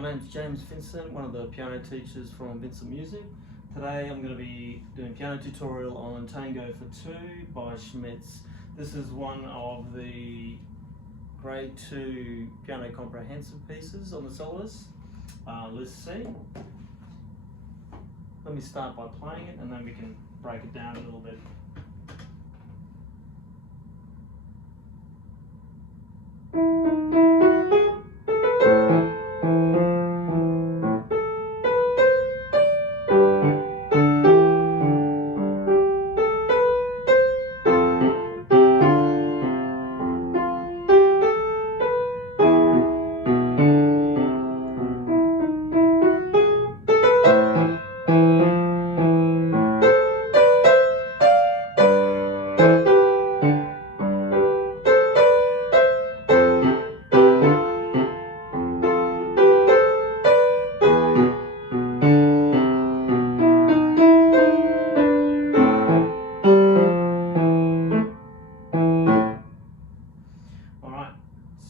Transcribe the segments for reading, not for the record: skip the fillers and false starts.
My name's James Vincent, one of the piano teachers from Vincent Music. Today I'm going to be doing a piano tutorial on Tango for Two by Schmitz. This is one of the grade 2 piano comprehensive pieces on the soloist, list C. Let me start by playing it and then we can break it down a little bit.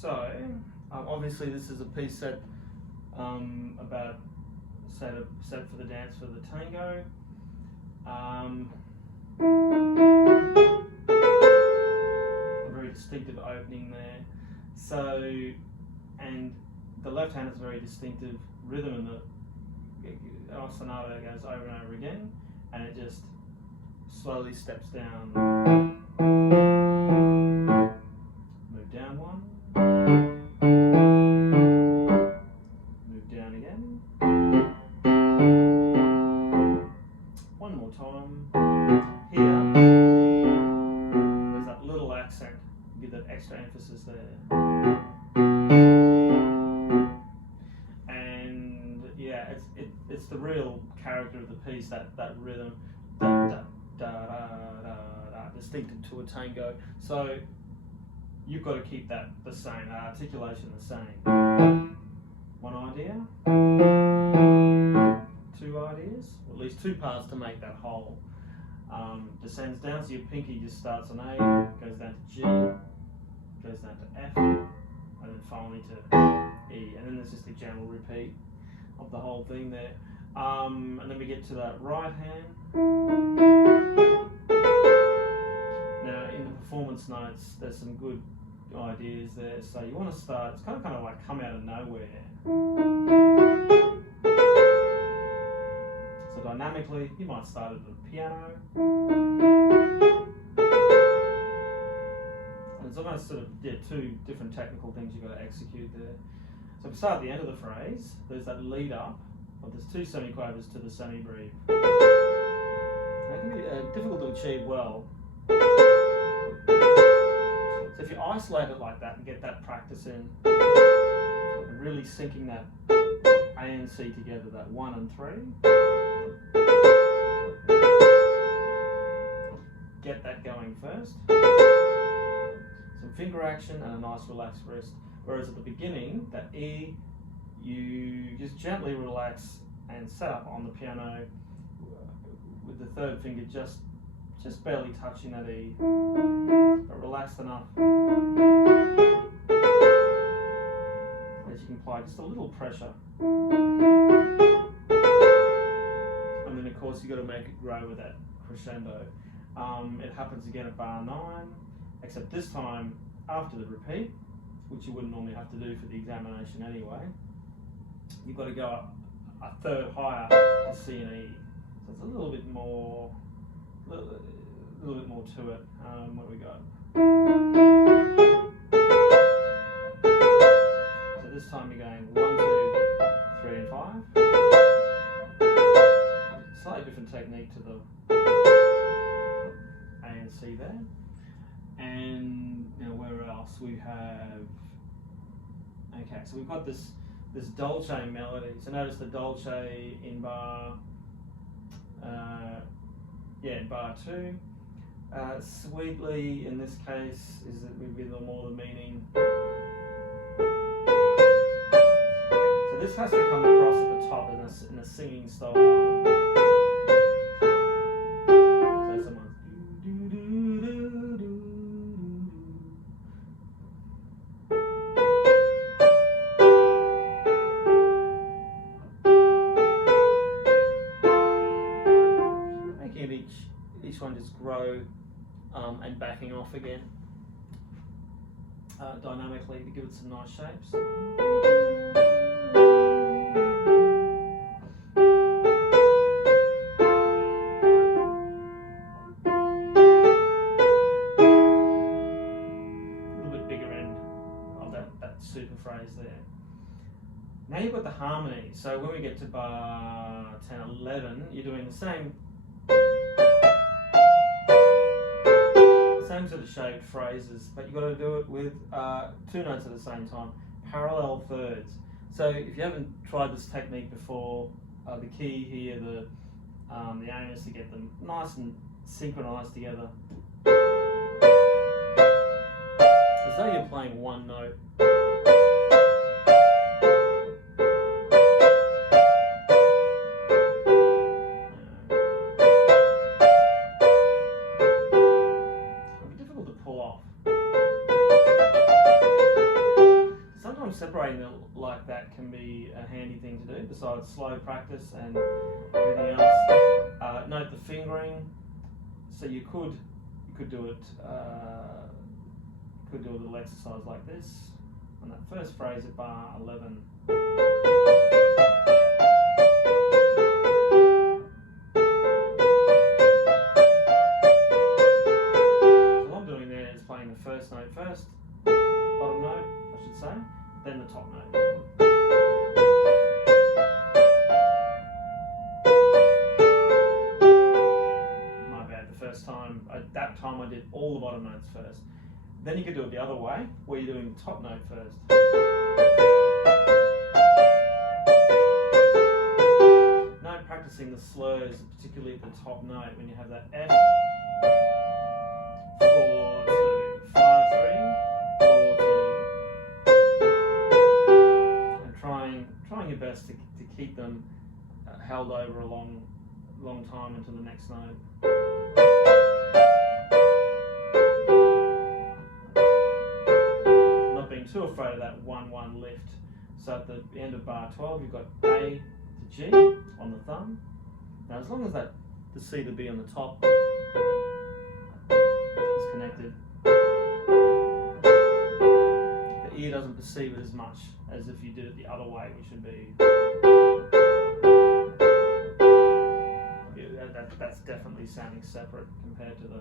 So, obviously this is a piece set about set for the dance for the tango. A very distinctive opening there. So, and the left hand has a very distinctive rhythm in the ostinato goes over and over again, and it just slowly steps down. Move down one. Move down again. One more time. Here, there's that little accent. Give that extra emphasis there. And yeah, it's the real character of the piece. That rhythm, da da da da da da, distinctive to a tango. So you've got to keep that the same, articulation the same. One idea, two ideas, or at least two parts to make that whole. Descends down, so your pinky just starts on A, goes down to G, goes down to F, and then finally to E. And then there's just a general repeat of the whole thing there. And then we get to that right hand. Now in the performance notes, there's some good ideas there. So you want to start, it's kind of like come out of nowhere. So dynamically, you might start at the piano. And it's almost sort of two different technical things you've got to execute there. So if we start at the end of the phrase, there's that lead up of there's two semiquavers to the semi-breve. That can be difficult to achieve well. So if you isolate it like that and get that practice in, and really syncing that A and C together, that 1 and 3, get that going first. Some finger action and a nice relaxed wrist. Whereas at the beginning, that E, you just gently relax and set up on the piano with the third finger just barely touching that E, but relaxed enough that you can apply just a little pressure. And then of course you've got to make it grow with that crescendo. It happens again at bar 9, except this time after the repeat, which you wouldn't normally have to do for the examination anyway. You've got to go up a third higher to C and E. So it's a little bit more to it. What do we got? So this time you're going 1, 2, 3 and 5. Slightly different technique to the A and C there. And now where else we have? Okay, so we've got this dolce melody. So notice the dolce in bar, in bar 2. Sweetly in this case would be a little more the meaning. So this has to come across at the top in a singing style. So someone's do do do do do. slow and backing off again dynamically to give it some nice shapes. Super phrase there. Now you've got the harmony. So when we get to bar 10, 11, you're doing the same sort of shaped phrases, but you've got to do it with 2 notes at the same time, parallel thirds. So if you haven't tried this technique before, the key here, the aim is to get them nice and synchronized together, as though you're playing one note. Separating them like that can be a handy thing to do, besides slow practice and everything else. Note the fingering. So you could do it. Could do a little exercise like this on that first phrase at bar 11. So what I'm doing there is playing the first note first, bottom note, I should say, then the top note. My bad, the first time, at that time I did all the bottom notes first. Then you could do it the other way, where you're doing the top note first. Now practicing the slurs, particularly at the top note, when you have that F, 4, 2, 5, 3, 4, 2. And trying your best to keep them held over a long time into the next note. Too afraid of that 1-1 lift. So at the end of bar 12 you've got A to G on the thumb. Now as long as the C to B on the top is connected, the ear doesn't perceive it as much as if you did it the other way, which would be, that's definitely sounding separate compared to the.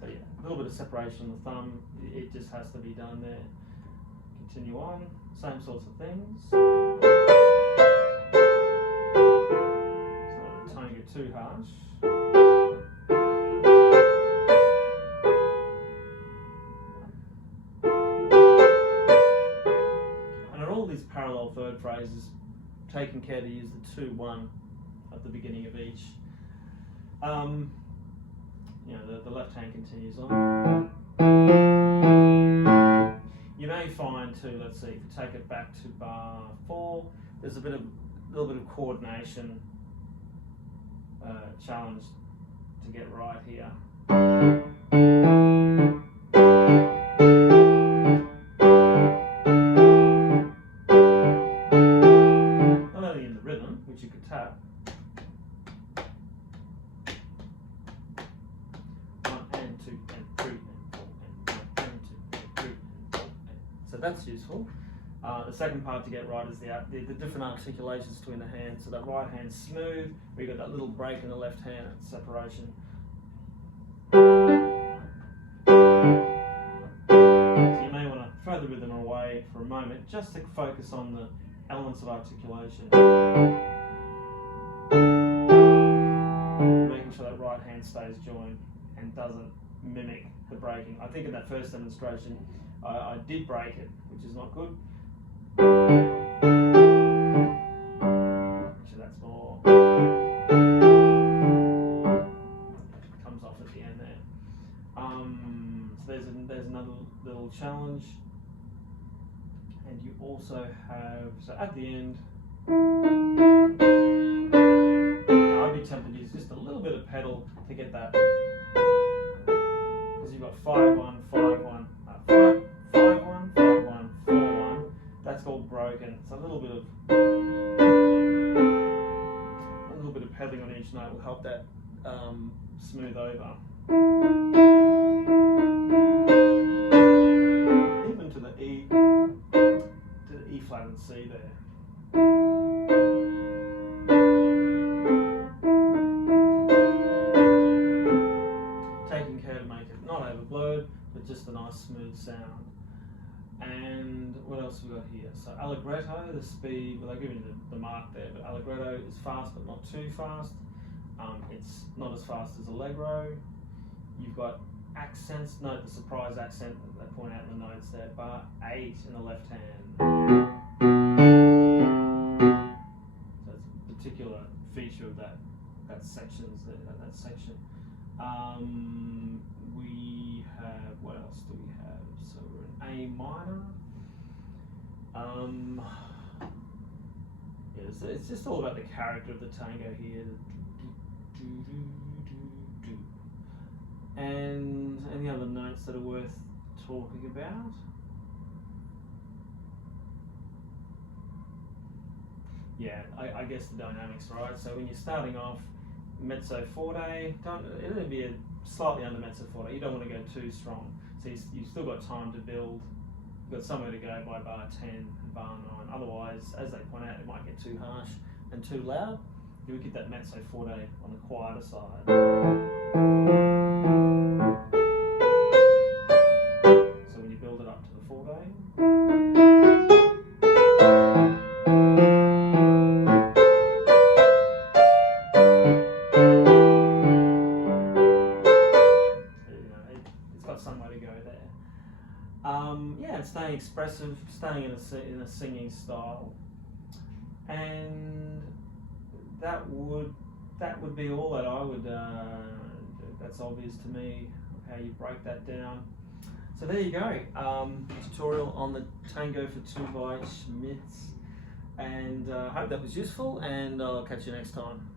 So yeah, a little bit of separation on the thumb, it just has to be done there. Continue on, same sorts of things. So don't get too harsh. And are all these parallel third phrases, taking care to use the 2-1 at the beginning of each. You know, the left hand continues on. You may find too, let's see, if you take it back to bar 4, there's a little bit of coordination challenge to get right here. Not only in the rhythm, which you could tap, so that's useful. The second part to get right is the different articulations between the hands. So that right hand's smooth, where you've got that little break in the left hand, separation. So you may want to throw the rhythm away for a moment, just to focus on the elements of articulation. Making sure that right hand stays joined and doesn't mimic the breaking. I think in that first demonstration, I did break it, which is not good. Actually, that's more. Comes off at the end there. So there's another little challenge, and you also have, so at the end, I'd be tempted to use just a little bit of pedal to get that, because you've got 5-1, 5-1, 5. 5-1, 5-1, 4-1. That's all broken. So a little bit of pedaling on each note will help that smooth over. Even to the E flat and C there. Taking care to make it not overblowed, but just a nice smooth sound. And what else we got here? So Alabreto, the speed, well, they're giving you the mark there, but Alabreto is fast but not too fast. It's not as fast as Allegro. You've got accents, note the surprise accent that they point out in the notes there, bar 8 in the left hand. So it's a particular feature of that section. We have, what else do we have? So we're in A minor. Yeah, it's just all about the character of the tango here. And any other notes that are worth talking about? Yeah, I guess the dynamics, right? So when you're starting off, mezzo forte, it'll be a slightly under mezzo forte. You don't want to go too strong. So you've still got time to build. You've got somewhere to go by bar 10 and bar 9. Otherwise, as they point out, it might get too harsh and too loud. You would get that mezzo forte on the quieter side. So when you build it up to the forte, it's got somewhere to go there. Yeah, and staying expressive, staying in a singing style, and that would be all that I would. That's obvious to me how you break that down. So there you go. Tutorial on the Tango for 2 by Schmitz, and I hope that was useful. And I'll catch you next time.